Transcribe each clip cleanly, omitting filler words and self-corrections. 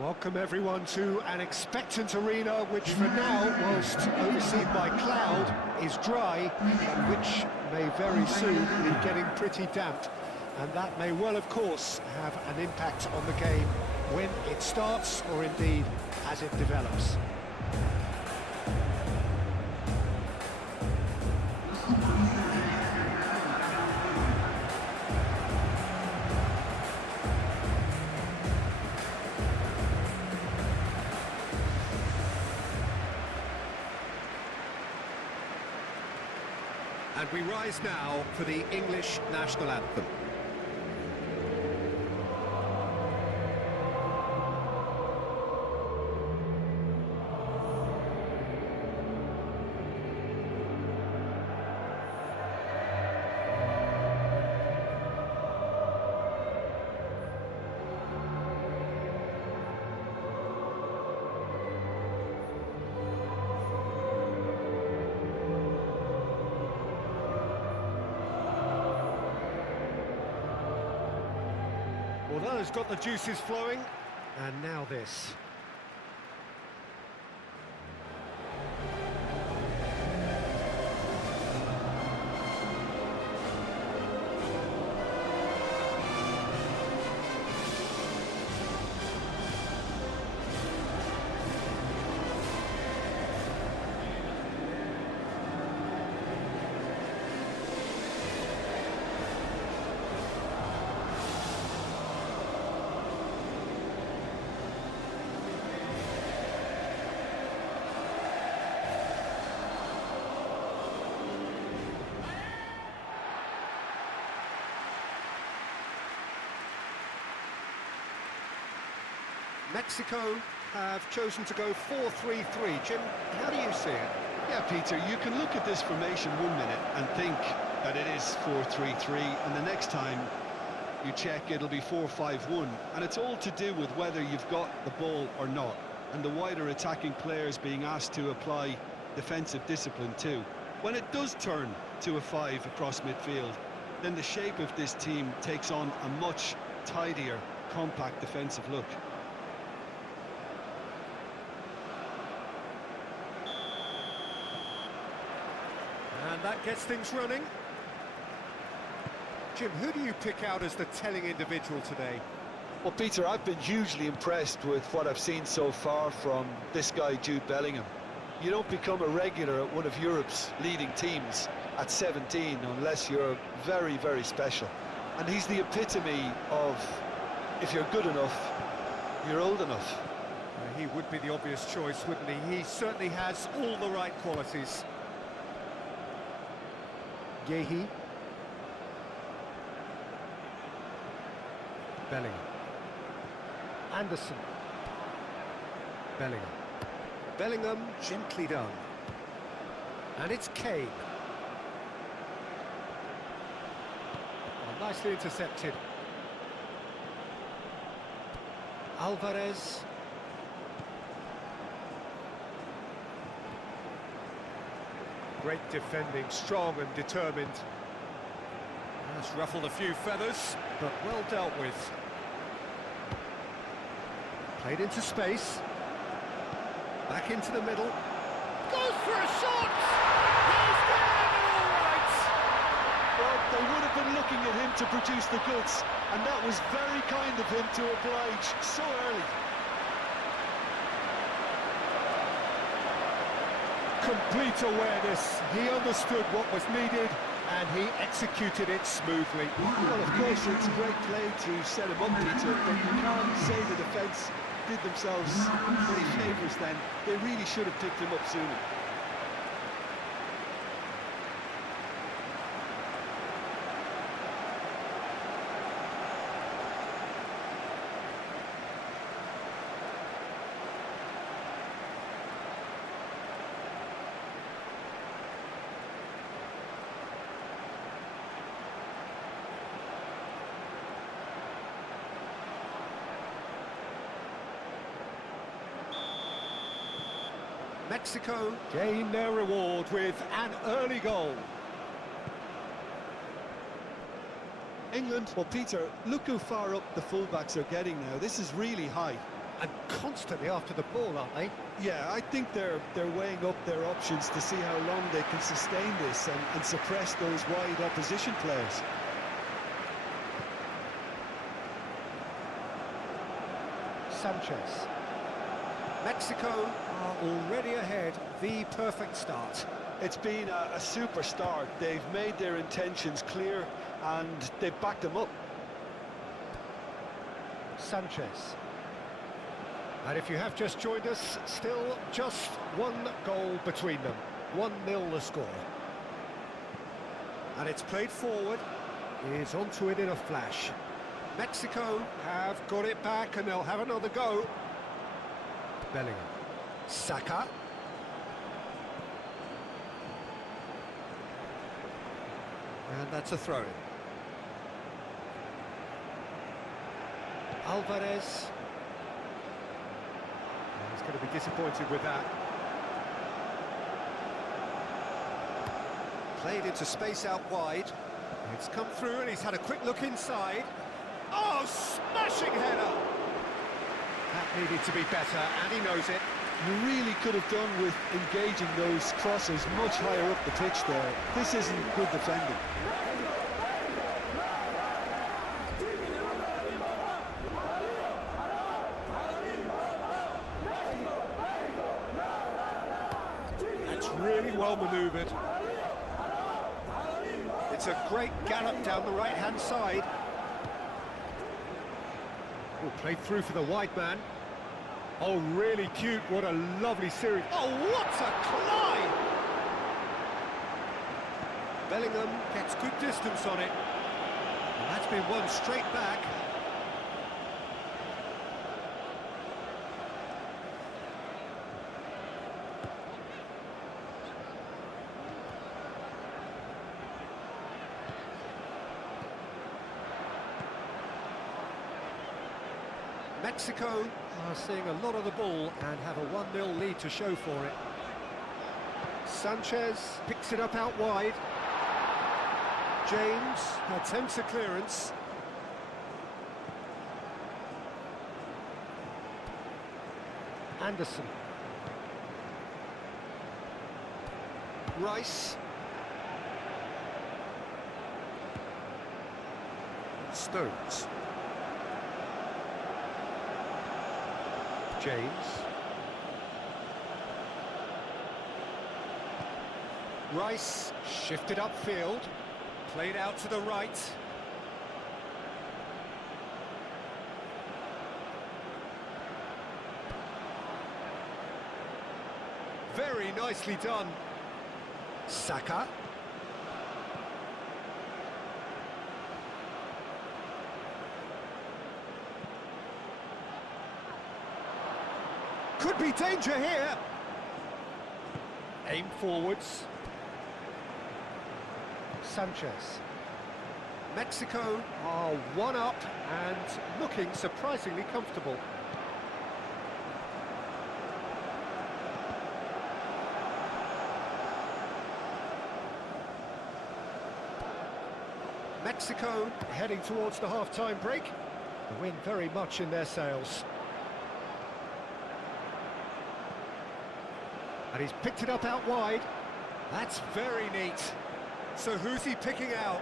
Welcome everyone to an expectant arena which for now, whilst overseen by cloud, is dry, but which may very soon be getting pretty damp. And that may well, of course, have an impact on the game when it starts, or indeed as it develops. And we rise now for the English national anthem. Well, those got the juices flowing, and now this. Mexico have chosen to go 4-3-3. Jim, how do you see it? Yeah, Peter, you can look at this formation 1 minute and think that it is 4-3-3, and the next time you check it'll be 4-5-1, and it's all to do with whether you've got the ball or not, and the wider attacking players being asked to apply defensive discipline too. When it does turn to a 5 across midfield, then the shape of this team takes on a much tidier, compact defensive look. And that gets things running. Jim, who do you pick out as the telling individual today? Well, Peter, I've been hugely impressed with what I've seen so far from this guy, Jude Bellingham. You don't become a regular at one of Europe's leading teams at 17 unless you're very, very special. And he's the epitome of, if you're good enough, you're old enough. He would be the obvious choice, wouldn't he? He certainly has all the right qualities. Yehi. Bellingham. Anderson. Bellingham. Bellingham gently done. And it's Kane. Oh, nicely intercepted. Alvarez. Great defending, strong and determined. That's ruffled a few feathers, but well dealt with. Played into space. Back into the middle. Goes for a shot! He's got it all right! Well, they would have been looking at him to produce the goods, and that was very kind of him to oblige so early. Complete awareness. He understood what was needed, and he executed it smoothly. Well, of course, it's a great play to set him up, Peter, but you can't say the defence did themselves any favours then. They really should have picked him up sooner. Mexico gain their reward with an early goal. England, well, Peter, look how far up the fullbacks are getting now. This is really high. And constantly after the ball, aren't they? Yeah, I think they're weighing up their options to see how long they can sustain this and suppress those wide opposition players. Sanchez. Mexico are already ahead. The perfect start. It's been a super start. They've made their intentions clear and they've backed them up. Sanchez. And if you have just joined us, still just one goal between them. 1-0 the score. And it's played forward. He's onto it in a flash. Mexico have got it back and they'll have another go. Bellingham. Saka. And that's a throw-in. Alvarez. He's going to be disappointed with that. Played into space out wide. It's come through and he's had a quick look inside. Oh, smashing header! That needed to be better, and he knows it. You really could have done with engaging those crosses much higher up the pitch there. This isn't good defending. That's really well manoeuvred. It's a great gallop down the right-hand side. Oh, played through for the wide man. Oh, really cute. What a lovely series. Oh, what a climb! Bellingham gets good distance on it. And that's been won straight back. Mexico are seeing a lot of the ball and have a 1-0 lead to show for it. Sanchez picks it up out wide. James attempts a clearance. Anderson. Rice. Stones. James. Rice shifted upfield, played out to the right. Very nicely done. Saka. Could be danger here. Aim forwards. Sanchez. Mexico are one up and looking surprisingly comfortable. Mexico heading towards the half-time break. The wind very much in their sails. And he's picked it up out wide. That's very neat. So who's he picking out?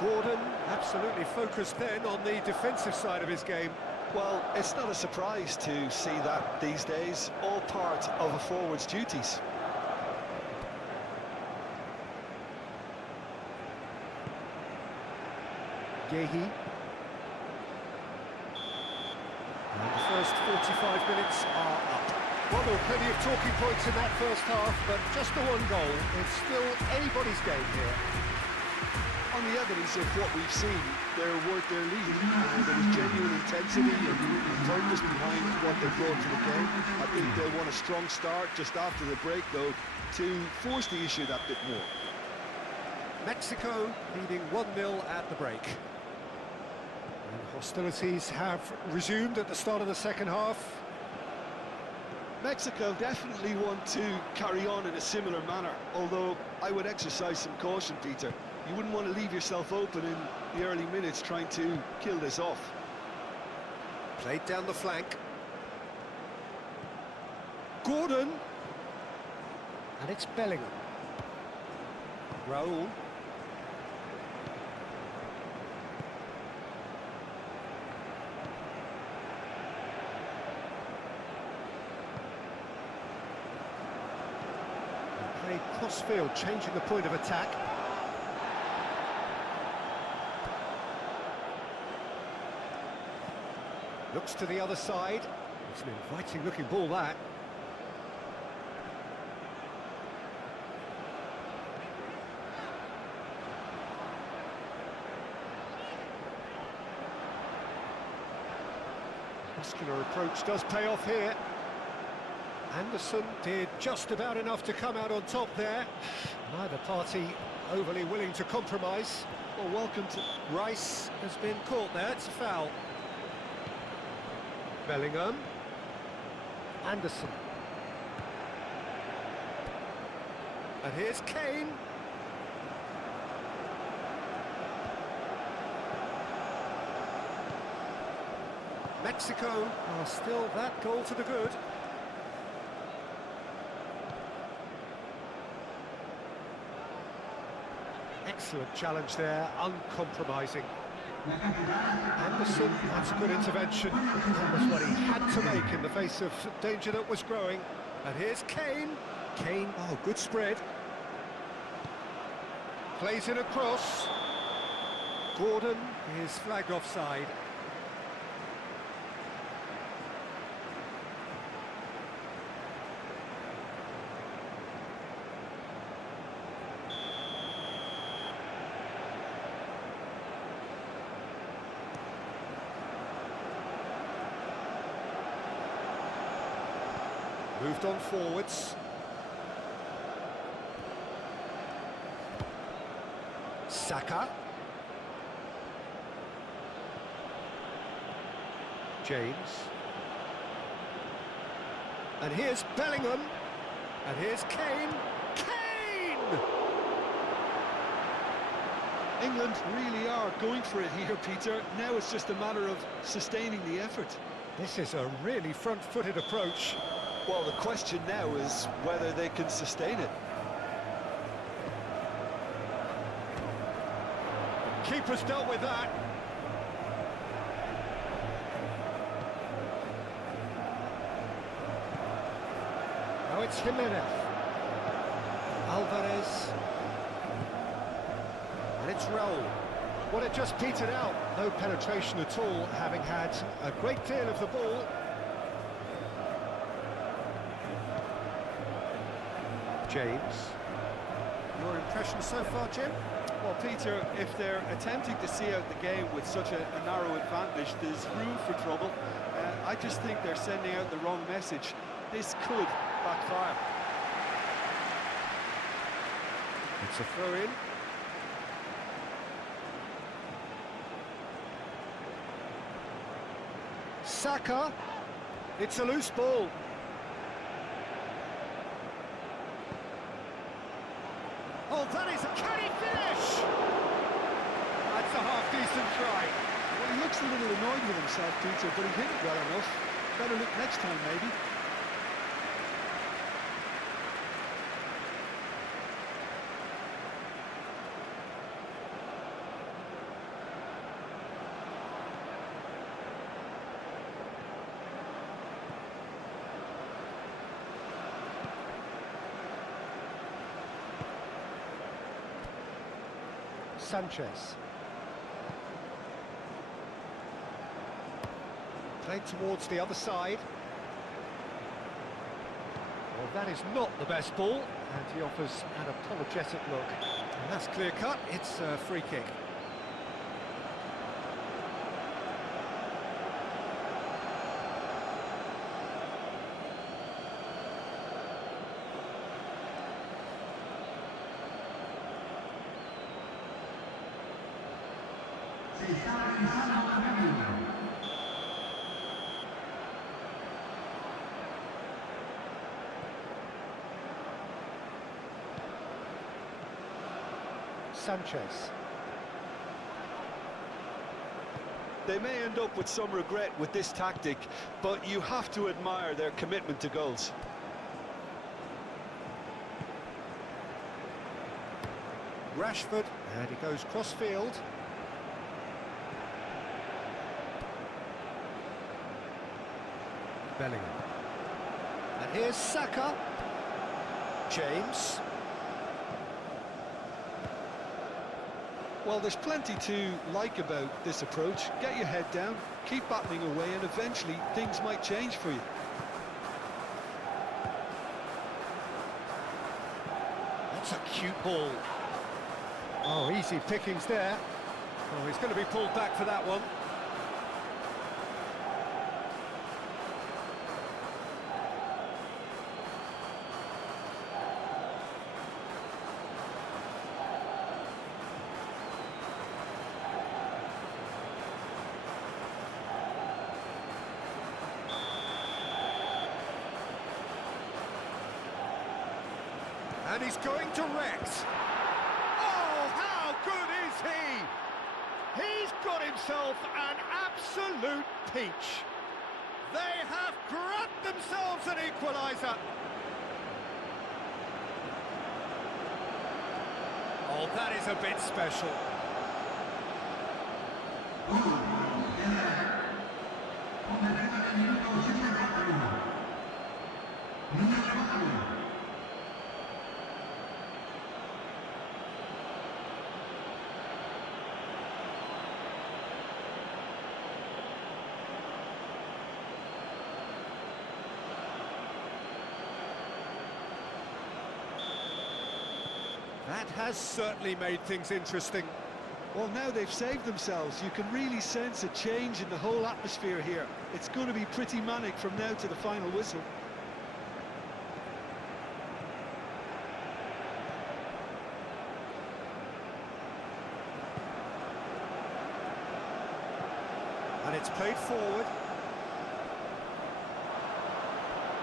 Gordon absolutely focused then on the defensive side of his game. Well, it's not a surprise to see that these days, all part of a forward's duties. Yehi. And the first 45 minutes are up. Well, there were plenty of talking points in that first half, but just the one goal. It's still anybody's game here. On the evidence of what we've seen, they're worth their lead. There was genuine intensity and purpose behind what they brought to the game. I think they want a strong start just after the break, though, to force the issue that bit more. Mexico leading 1-0 at the break. And hostilities have resumed at the start of the second half. Mexico definitely want to carry on in a similar manner, although I would exercise some caution, Peter. You wouldn't want to leave yourself open in the early minutes trying to kill this off. Played down the flank. Gordon. And it's Bellingham. Raul. Played cross-field, changing the point of attack. Looks to the other side. It's an inviting-looking ball, that. Muscular approach does pay off here. Anderson did just about enough to come out on top there. Neither party overly willing to compromise. Well, welcome to... Rice has been caught there, it's a foul. Bellingham. Anderson. And here's Kane. Mexico are still that goal to the good. Excellent challenge there, uncompromising. Anderson, that's a good intervention. That was what he had to make in the face of danger that was growing. And here's Kane. Kane, oh, good spread. Plays in a cross. Gordon is flagged offside. Moved on forwards. Saka. James. And here's Bellingham. And here's Kane. Kane! England really are going for it here, Peter. Now it's just a matter of sustaining the effort. This is a really front-footed approach. Well, the question now is whether they can sustain it. Keeper's dealt with that. Now it's Jimenez. Alvarez. And it's Raul. Well, it just petered out. No penetration at all, having had a great deal of the ball. James. Your impression so far, Jim? Well, Peter, if they're attempting to see out the game with such a narrow advantage, there's room for trouble. I just think they're sending out the wrong message. This could backfire. It's a throw-in. Saka. It's a loose ball. Oh, that is... Can he finish? That's a half-decent try. Well, he looks a little annoyed with himself, Peter, but he hit it well enough. Better look next time, maybe. Sanchez. Played towards the other side. Well, that is not the best ball, and he offers an apologetic look. And that's clear cut, it's a free kick. Sanchez. They may end up with some regret with this tactic, but you have to admire their commitment to goals. Rashford, and he goes cross-field. Bellingham. And here's Saka. James. Well, there's plenty to like about this approach. Get your head down, keep battling away, and eventually things might change for you. That's a cute ball. Oh, easy pickings there. Oh, he's going to be pulled back for that one. And he's going direct. Oh, how good is he? He's got himself an absolute peach. They have grabbed themselves an equaliser. Oh, that is a bit special. That has certainly made things interesting. Well, now they've saved themselves. You can really sense a change in the whole atmosphere here. It's going to be pretty manic from now to the final whistle. And it's played forward.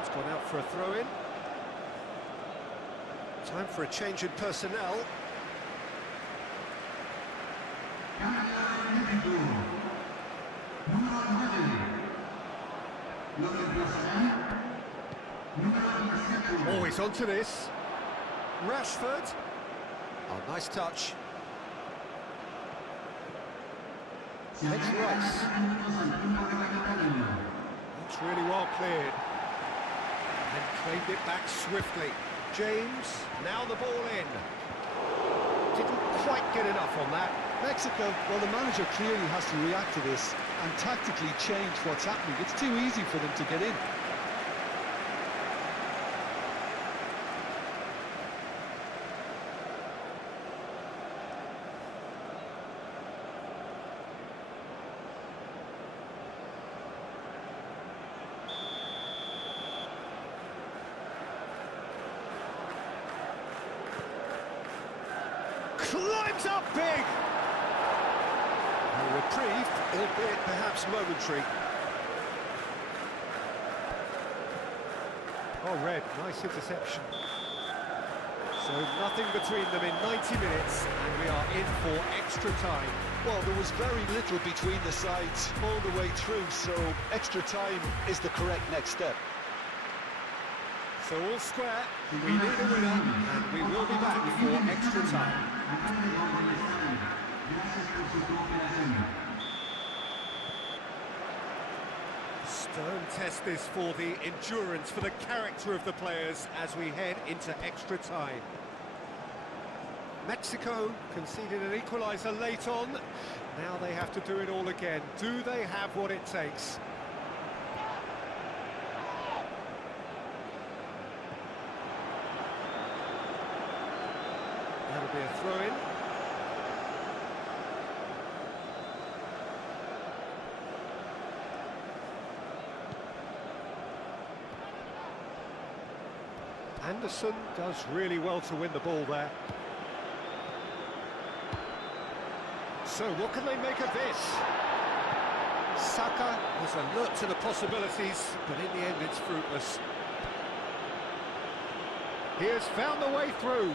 It's gone out for a throw-in. Time for a change in personnel. Oh, he's onto this. Rashford. Oh, nice touch. It's Rice. That's really well cleared. And claimed it back swiftly. James, now the ball in. Didn't quite get enough on that. Mexico, well, the manager clearly has to react to this and tactically change what's happening. It's too easy for them to get in. Climbs up big! A reprieve, albeit perhaps momentary. Oh, Red, nice interception. So nothing between them in 90 minutes, and we are in for extra time. Well, there was very little between the sides all the way through, so extra time is the correct next step. So all square, we need a winner, and we will be back for extra time. Stone test this for the endurance, for the character of the players as we head into extra time. Mexico conceded an equaliser late on. Now they have to do it all again. Do they have what it takes? That'll be a throw-in. Anderson does really well to win the ball there. So what can they make of this? Saka was alert to the possibilities, but in the end it's fruitless. He has found the way through.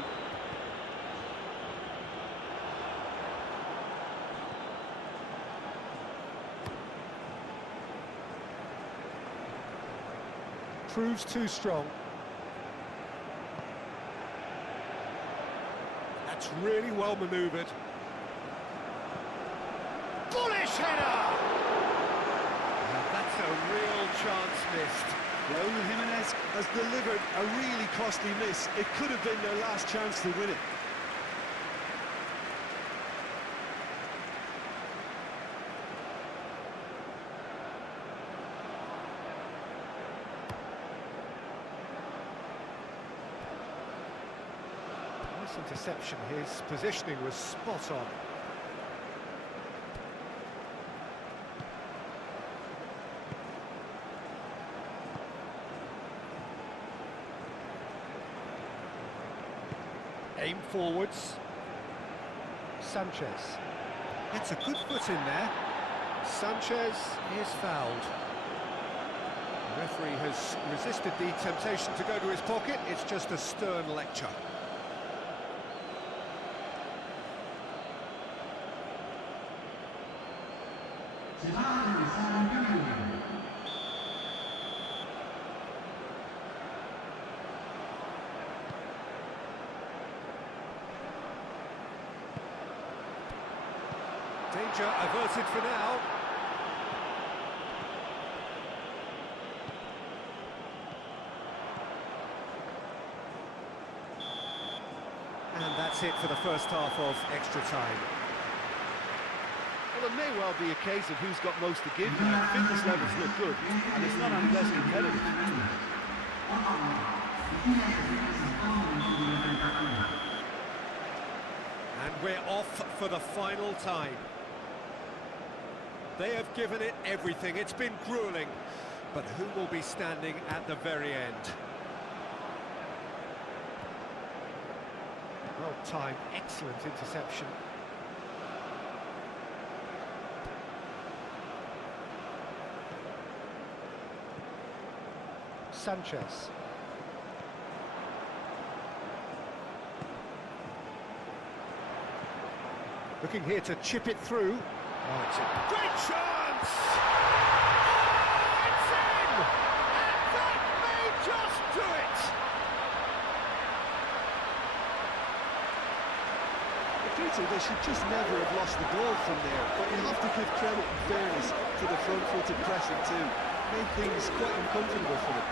proves too strong. That's really well manoeuvred. Bullish header! And that's a real chance missed. Raúl Jiménez has delivered a really costly miss. It could have been their last chance to win it. Nice interception. His positioning was spot on. Aim forwards. Sanchez. Gets a good foot in there. Sanchez is fouled. The referee has resisted the temptation to go to his pocket. It's just a stern lecture. Danger averted for now. And that's it for the first half of extra time. Well, it may well be a case of who's got most to give now. Fitness levels look good, and it's not unpleasant competitive. And we're off for the final time. They have given it everything. It's been grueling. But who will be standing at the very end? Well timed, excellent interception. Sanchez. Looking here to chip it through. Oh, it's a great chance! Oh, it's in! And that may just do it! The Peter, they should just never have lost the ball from there, but you have to give credit and fairness to the front-footed pressing too. Made things quite uncomfortable for them.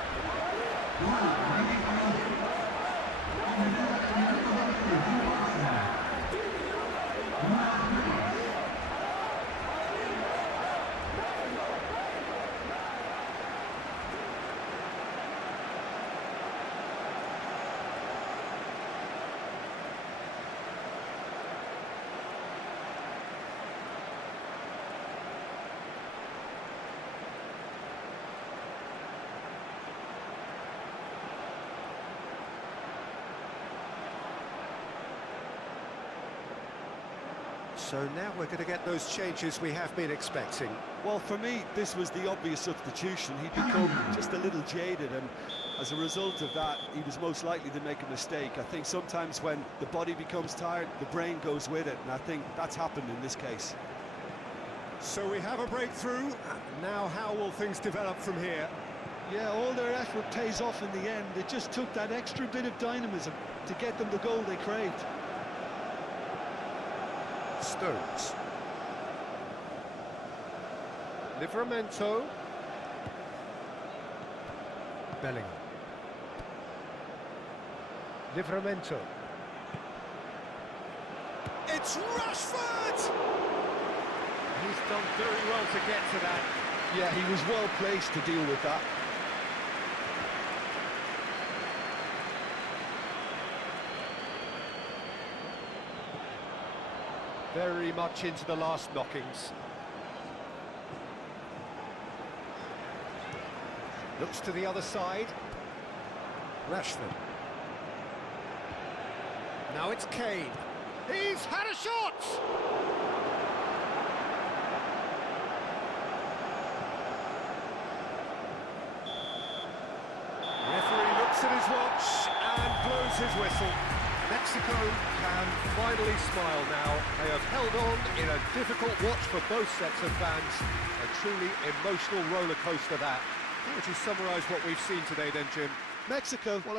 So now we're going to get those changes we have been expecting. Well, for me, this was the obvious substitution. He'd become just a little jaded, and as a result of that, he was most likely to make a mistake. I think sometimes when the body becomes tired, the brain goes with it, and I think that's happened in this case. So we have a breakthrough. Now how will things develop from here? Yeah, all their effort pays off in the end. It just took that extra bit of dynamism to get them the goal they craved. Stones. Livramento. Bellingham. Livramento. It's Rashford! He's done very well to get to that. Yeah, he was well placed to deal with that. Very much into the last knockings. Looks to the other side. Rashford. Now it's Kane. He's had a shot! Referee looks at his watch and blows his whistle. Mexico can finally smile now. They have held on in a difficult watch for both sets of fans. A truly emotional roller coaster that. How would you summarise what we've seen today then, Jim? Mexico. Well,